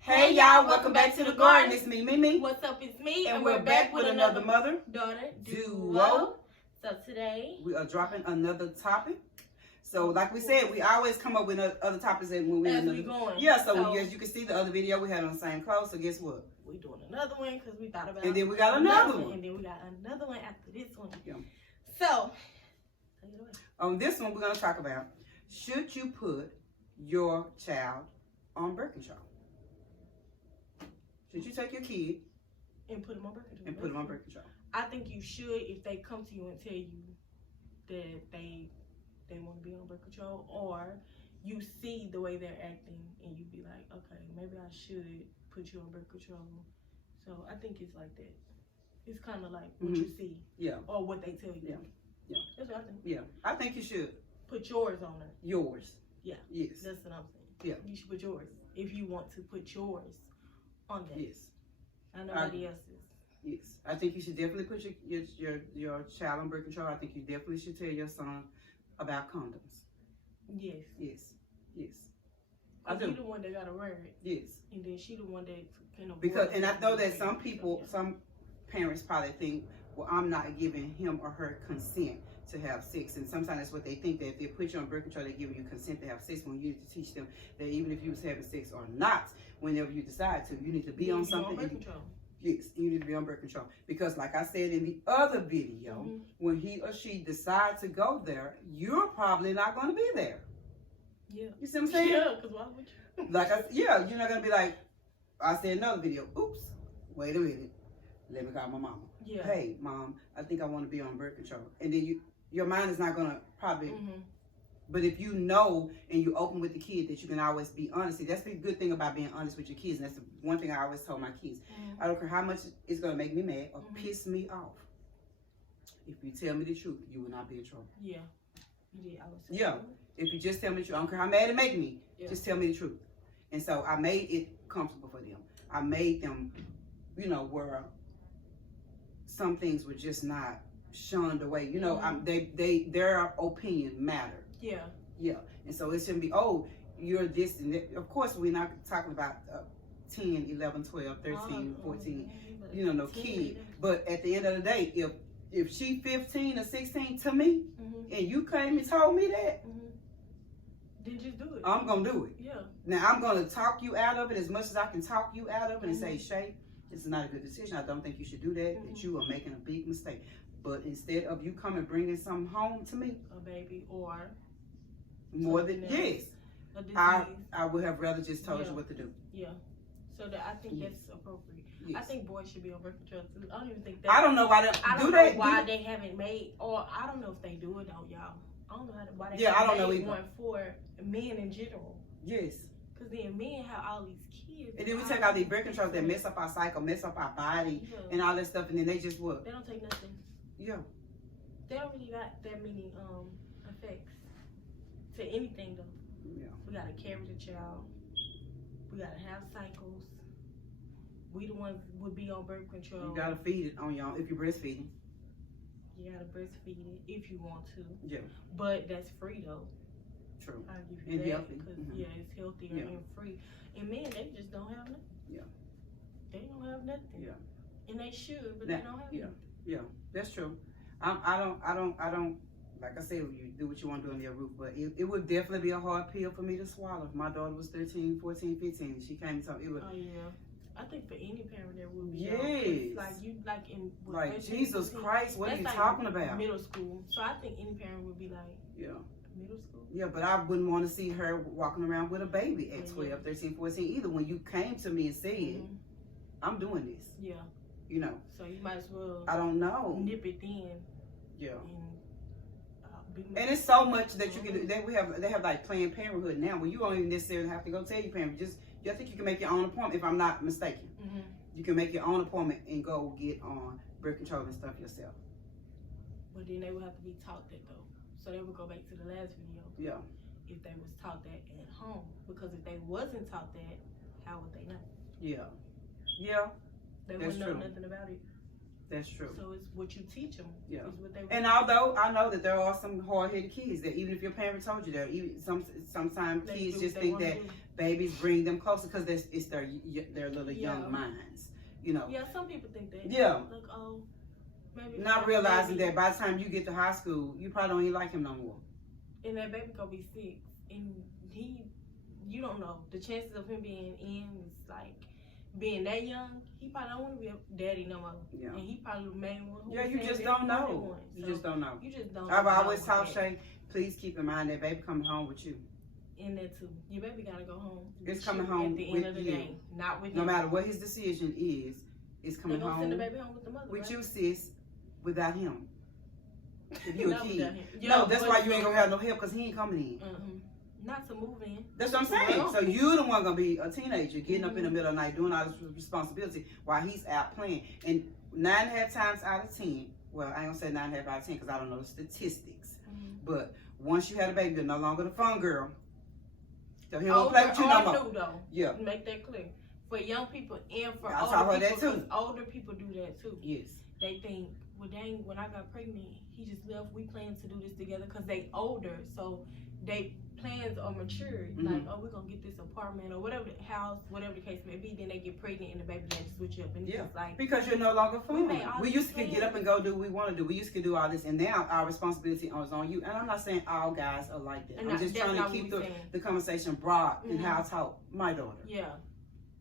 Hey y'all, welcome back to the garden. It's me, Mimi. What's up? It's me, and we're back with another mother-daughter duo. So today we are dropping another topic. So like we said, we always come up with other topics when we going. Yeah, so as you can see, the other video we had on the same clothes. So guess what? We're doing another one because we thought about. And then we got another one. And then we got another one after this one. Yeah. So on this one, we're gonna talk about: should you put your child on birth control? Should you take your kid and put them on birth control? And put them on birth control. I think you should if they come to you and tell you that they want to be on birth control, or you see the way they're acting and you be like, okay, maybe I should put you on birth control. So I think it's like that. It's kind of like what you see, or what they tell you. Yeah, that's what I think. Yeah, I think you should put yours on her. Yours. Yeah. Yes. That's what I'm saying. Yeah. You should put yours if you want to put yours on that. Yes. And nobody else's. Yes. I think you should definitely put your child on birth control. I think you definitely should tell your son about condoms. Yes. Yes. Yes. I do. You're the one that got to wear it. Yes. And then she the one that can avoid because, and I know that some people, some parents probably think, well, I'm not giving him or her consent to have sex, and sometimes that's what they think, that if they put you on birth control, they're giving you consent to have sex, when you need to teach them that even if you was having sex or not, whenever you decide to, you need to be on something. Birth control. Yes, you need to be on birth control. Because like I said in the other video, when he or she decides to go there, you're probably not going to be there. Yeah. You see what I'm saying? Yeah, because why would you? You're not going to be like, I said in another video, oops, wait a minute, let me call my mama. Yeah. Hey, mom, I think I want to be on birth control. And then your mind is not going to probably, but if you know and you open with the kid that you can always be honest, that's the good thing about being honest with your kids. And that's the one thing I always told my kids. I don't care how much it's going to make me mad or piss me off. If you tell me the truth, you will not be in trouble. Yeah. Yeah, I would say that. If you just tell me the truth, I don't care how mad it make me, just tell me the truth. And so I made it comfortable for them. I made them, where some things were just not shunned away. Their opinion mattered. Yeah. Yeah. And so it shouldn't be, oh, you're this and that. Of course, we're not talking about 10, 11, 12, 13, 14, no kid. But at the end of the day, if she 15 or 16 to me, and you came and told me that, then just do it. I'm going to do it. Yeah. Now, I'm going to talk you out of it as much as I can talk you out of it and say, Shae, this is not a good decision. I don't think you should do that, that you are making a big mistake. But instead of you coming bringing something home to me, a baby or more than I would have rather just told you what to do. Yeah. So I think that's appropriate. Yes. I think boys should be on birth control too. I don't even think that. I don't know why they haven't made, or I don't know if they do it though, y'all. I don't know why they I don't know made either. one for men in general. Yes. Because then men have all these kids. And then we take all these birth controls that mess up our cycle, mess up our body, and all that stuff, and then they just what? They don't take nothing. Yeah. They don't really got that many effects to anything though. Yeah. We gotta carry the child. We gotta have cycles. We the ones would be on birth control. You gotta feed it on y'all if you're breastfeeding. You gotta breastfeed it if you want to. Yeah. But that's free though. True. I'll give you and that. healthy. It's healthier and free. And men, they just don't have nothing. Yeah. They don't have nothing. Yeah. And they should, but they don't have nothing. Yeah, that's true. I don't. Like I said, you do what you want to do on your roof, but it would definitely be a hard pill for me to swallow. If my daughter was 13, 14, 15, she came to me, it would. Oh yeah. I think for any parent there would be. Yes. Like Jesus Christ, what are you talking about? Middle school. So I think any parent would be like. Yeah. Middle school. Yeah, but I wouldn't want to see her walking around with a baby at 12, 13, 14 either. When you came to me and said, I'm doing this. Yeah. So you might as well. I don't know. Nip it then. Yeah. And it's so much that you can do. They have like Planned Parenthood now, where you don't even necessarily have to go tell your parent. I think you can make your own appointment. If I'm not mistaken, you can make your own appointment and go get on birth control and stuff yourself. But then they would have to be taught that though. So they would go back to the last video. Yeah. If they was taught that at home, because if they wasn't taught that, how would they know? Yeah. Yeah. They wouldn't know nothing about it. That's true. So it's what you teach them. Yeah. Is what they And although I know that there are some hard-headed kids that even if your parents told you that, even sometimes kids just think that babies bring them closer because it's their little young minds, you know. Yeah, some people think that. Yeah. Like, oh, maybe. Not realizing that by the time you get to high school, you probably don't even like him no more. And that baby gonna be 6, and you don't know the chances of him being in is like. Being that young, he probably don't want to be a daddy no more. Yeah. And he probably the main one. Yeah, you just don't know. You just don't know. You just don't. I've always taught Shae, please keep in mind that baby coming home with you. And that too. Your baby gotta go home. It's coming home at the with end of the you. day, not with no him. matter what his decision is, it's coming home. Send the baby home with the mother. With right? you, sis, without him. If you a kid. Yeah, no, that's why you ain't gonna have no help because he ain't coming in. Mm-hmm. Not to move in. That's what I'm saying. So you the one gonna be a teenager getting up in the middle of the night doing all this responsibility while he's out playing. And 9.5 times out of 10, well, I ain't gonna say 9.5 out of 10 because I don't know the statistics. But once you had a baby, you're no longer the fun girl. So he don't play with you no more. Though. Yeah. Make that clear. For young people and for older people, because older people do that too. Yes. They think, well, dang, when I got pregnant, he just left. We plan to do this together because they older, so they plans are matured. Like, oh, we're gonna get this apartment or whatever the house, whatever the case may be. Then they get pregnant and the baby had to switch up. And it's like because you're no longer fun. We used to get up and go do what we want to do. We used to do all this, and now our responsibility is on you. And I'm not saying all guys are like that. I'm just trying to keep the conversation broad and how I talk. My daughter. Yeah.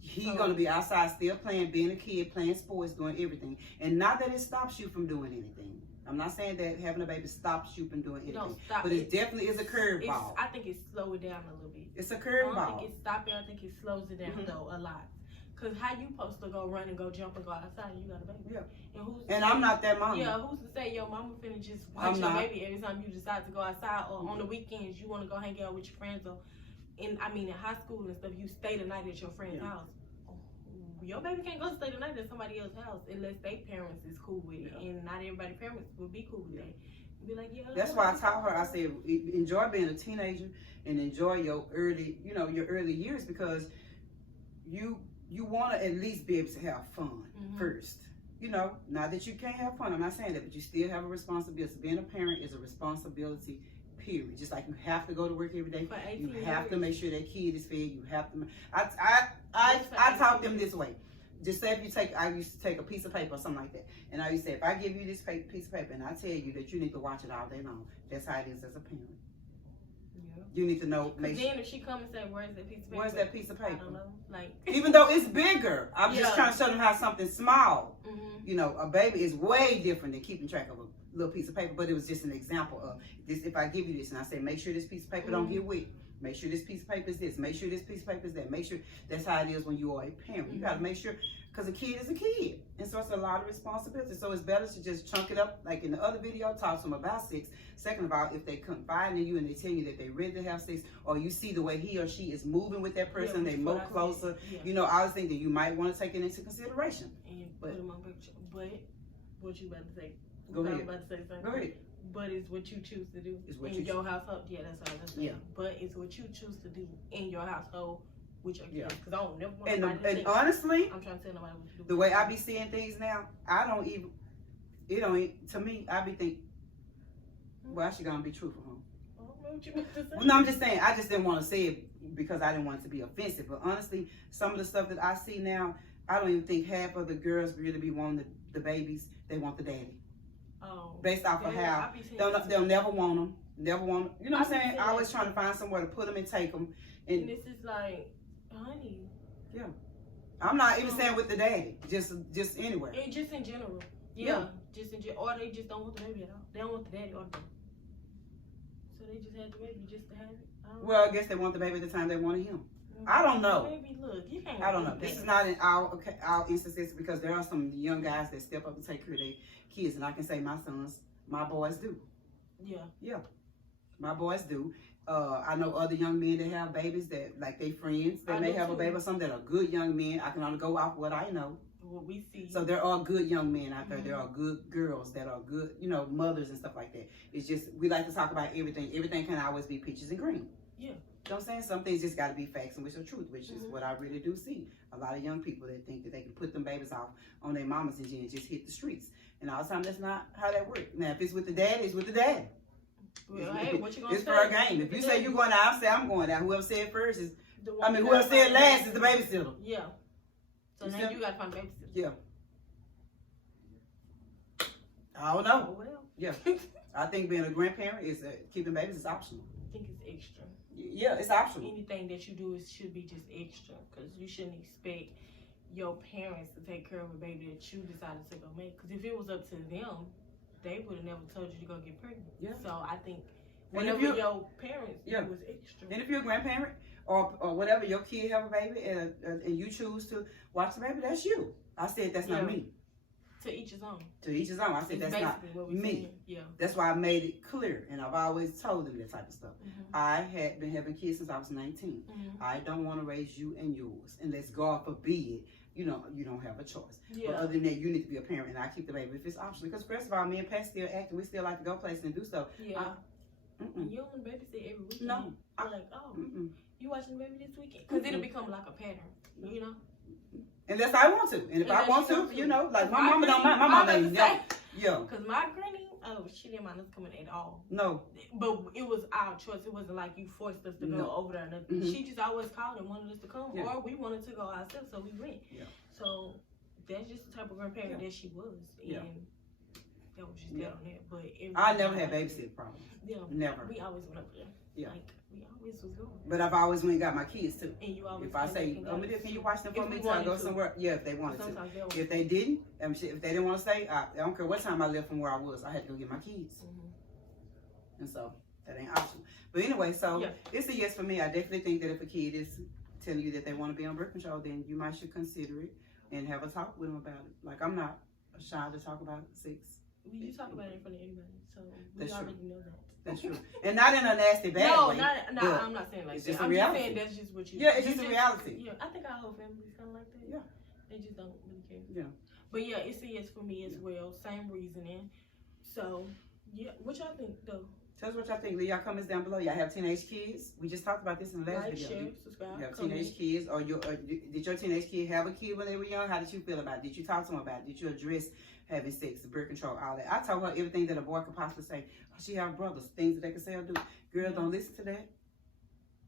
He's gonna be outside still playing, being a kid, playing sports, doing everything. And not that it stops you from doing anything. I'm not saying that having a baby stops you from doing anything. But it definitely is a curveball. I think it slows it down a little bit. It's a curveball. I don't think it stops it. I think it slows it down though a lot. Cause how you supposed to go run and go jump and go outside and you got a baby? Yeah. And I'm not that mama. Yeah, who's to say your mama finna just watch your baby every time you decide to go outside or on the weekends you wanna go hang out with your friends or in high school and stuff, you stay the night at your friend's house. Your baby can't go stay the night at somebody else's house unless their parents is cool with it, and not everybody's parents will be cool with it. Be like, yeah. That's why I taught her. I said, enjoy being a teenager and enjoy your early years because you want to at least be able to have fun first. You know, not that you can't have fun. I'm not saying that, but you still have a responsibility. Being a parent is a responsibility. Period. Just like you have to go to work every day, you have to make sure that kid is fed. You have to. I taught them this way. Just say if I used to take a piece of paper or something like that, and I used to say if I give you this piece of paper and I tell you that you need to watch it all day long, that's how it is as a parent. Yeah. You need to know. Then if she come and say, "Where's that piece of paper?" Where's that piece of paper? I don't know. Like even though it's bigger, I'm just trying to show them how something small. You know, a baby is way different than keeping track of a little piece of paper, but it was just an example of this. If I give you this and I say, make sure this piece of paper don't get wet. Make sure this piece of paper is this. Make sure this piece of paper is that. Make sure that's how it is when you are a parent. You got to make sure because a kid is a kid, and so it's a lot of responsibility. So it's better to just chunk it up, like in the other video, talk to them about sex. Second of all, if they confide in you and they tell you that they ready to have sex, or you see the way he or she is moving with that person, they move closer. You know, I was thinking you might want to take it into consideration. And put them on picture. But what you about to say? Go ahead. About to say something. Go ahead. But it's what you choose to do in your household. Yeah, that's what I was saying. Yeah. But it's what you choose to do in your household with your kids. Because I don't never want and honestly, I'm trying to tell nobody what to do. The way I be seeing things now, to me, I be thinking, well, she gonna be truthful, huh? I don't know what you meant to say. Well, no, I'm just saying, I just didn't want to say it because I didn't want it to be offensive. But honestly, some of the stuff that I see now, I don't even think half of the girls really be wanting the babies. They want the daddy. Oh, based off of how they'll never want them, You know what I'm saying? I always trying to find somewhere to put them and take them. And this is like, honey. Yeah. I'm not even saying with the daddy, just anywhere. And just in general. Yeah. Just in general. Or they just don't want the baby at all. They don't want the daddy or the baby. So they just had the baby just to have it. Well, I guess they want the baby at the time they wanted him. I don't know. Baby, look, you can't. I don't know. This is not in our instances because there are some young guys that step up and take care of their kids, and I can say my boys do. Yeah. Yeah. My boys do. I know other young men that have babies that, like they friends, that may have a baby or something that are good young men. I can only go off what I know. What we see. So there are good young men out there. There are good girls that are good, mothers and stuff like that. It's just, we like to talk about everything. Everything can't always be peaches and cream. Yeah. You know what I'm saying? Some things just got to be facts and which are truth, which is what I really do see. A lot of young people that think that they can put them babies off on their mamas and just hit the streets. And all the time, that's not how that works. Now, if it's with the dad, it's with the dad. Well, hey, what you gonna it's say? for a game. If you say you're going out, I say I'm going out. Whoever said first is, whoever said last is the babysitter. Yeah. So now you got to find a babysitter. Yeah. I don't know. Oh, well. Yeah. I think being a grandparent is keeping babies is optional. I think it's extra. Yeah, it's optional. Anything that you do should be just extra, because you shouldn't expect your parents to take care of a baby that you decided to go make. Because if it was up to them, they would have never told you to go get pregnant. Yeah. So I think whatever your parents do was extra. And if you're a grandparent or whatever, your kid have a baby and you choose to watch the baby, that's you. I said that's not me. To each his own. To each his own. I said that's not me. Yeah. That's why I made it clear, and I've always told them that type of stuff. I had been having kids since I was 19. I don't want to raise you and yours, unless God forbid, you don't have a choice. But other than that, you need to be a parent, and I keep the baby if it's optional. Because first of all, me and Pat still acting. We still like to go places and do stuff. Yeah. You don't babysit every weekend. No. I'm like, oh, you watching the baby this weekend? Because it'll become like a pattern, you know. Unless I want to. And if I want to, like my mama don't mind. My mama ain't yeah. Because my granny, she didn't mind us coming at all. No. But it was our choice. It wasn't like you forced us to go over there or nothing. She just always called and wanted us to come. Yeah. Or we wanted to go ourselves, so we went. Yeah. So that's just the type of grandparent that she was. And that was just that on that. But I never had babysit problems. Yeah. Never. We always went up there. Yeah. Like, we always was going. But I've always went and got my kids too. And you always if I say, can you watch them for me till I go somewhere? Yeah, if they wanted to. If they didn't, if they didn't want to stay, I don't care what time I left from where I was, I had to go get my kids. And so that ain't optional. But anyway, so it's a yes for me. I definitely think that if a kid is telling you that they want to be on birth control, then you might should consider it and have a talk with them about it. Like, I'm not shy to talk about sex. You talk about it in front of anybody, so we already know that. That's true. And not in a nasty bad way. No, I'm not saying like it's that. Just I'm reality. just saying that's just what you Yeah, it's just a reality. Yeah, I think our whole family is kind of like that. Yeah. They just don't really care. Yeah. But yeah, it's a yes for me as well. Same reasoning. So, yeah, what y'all think though? Tell us what y'all think. Leave y'all comments down below. Y'all have teenage kids? We just talked about this in the last video. Share, subscribe. You have teenage kids, or did your teenage kid have a kid when they were young? How did you feel about it? Did you talk to them about it? Did you address having sex, birth control, all that? I told her everything that a boy could possibly say. She have brothers, things that they can say or do. Girl, don't listen to that.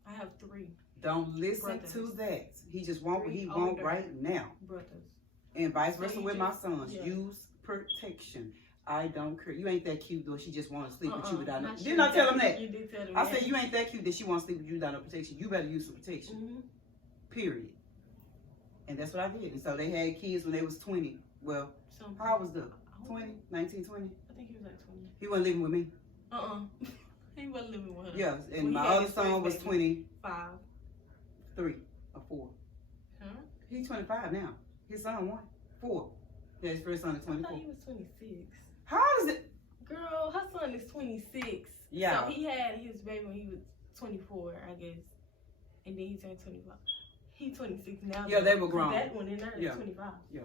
I have 3. Don't listen to that. He just won't. He won't right now. Brothers. And vice versa with my sons. Use protection. I don't care. You ain't that cute though. She just want to sleep with you without no. Didn't I tell him that? You did tell him I said you ain't that cute that she want to sleep with you without no protection. You better use some protection. Period. And that's what I did. And so they had kids when they was 20. Well, how was the 20? 19, 20? I think he was like 20. He wasn't living with me. He wasn't living with her. Yeah, and my other son was 25. 3 or 4. Huh? He's 25 now. His son won 4. Yeah, his first son is 24. I thought he was 26. How old is it? Girl, her son is 26. Yeah. So he had his baby when he was 24, I guess. And then he turned 25. He's 26 now. Yeah, they were grown. That one in there is 25. Yeah.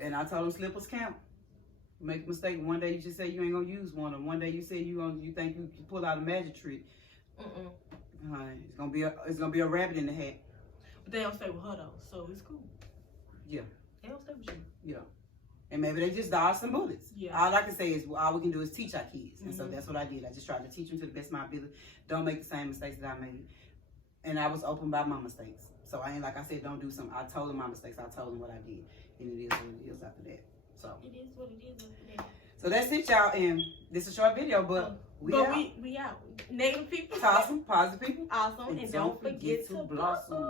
And I told him slippers count. Make a mistake. One day you just say you ain't gonna use one, and one day you say you think you can pull out a magic trick. It's gonna be a rabbit in the hat. But they don't stay with her though, so it's cool. Yeah. They don't stay with you. Yeah. And maybe they just dodge some bullets. Yeah. All I can say is all we can do is teach our kids. And so that's what I did. I just tried to teach them to the best of my ability. Don't make the same mistakes that I made. And I was open about my mistakes. So I ain't like I said, don't do something. I told them my mistakes. I told them what I did. And it is what it is after that. So it is what it is after that. So that's it, y'all. And this is a short video, but we out. We out. Negative people. Awesome. Positive people. Awesome. And don't forget to blossom.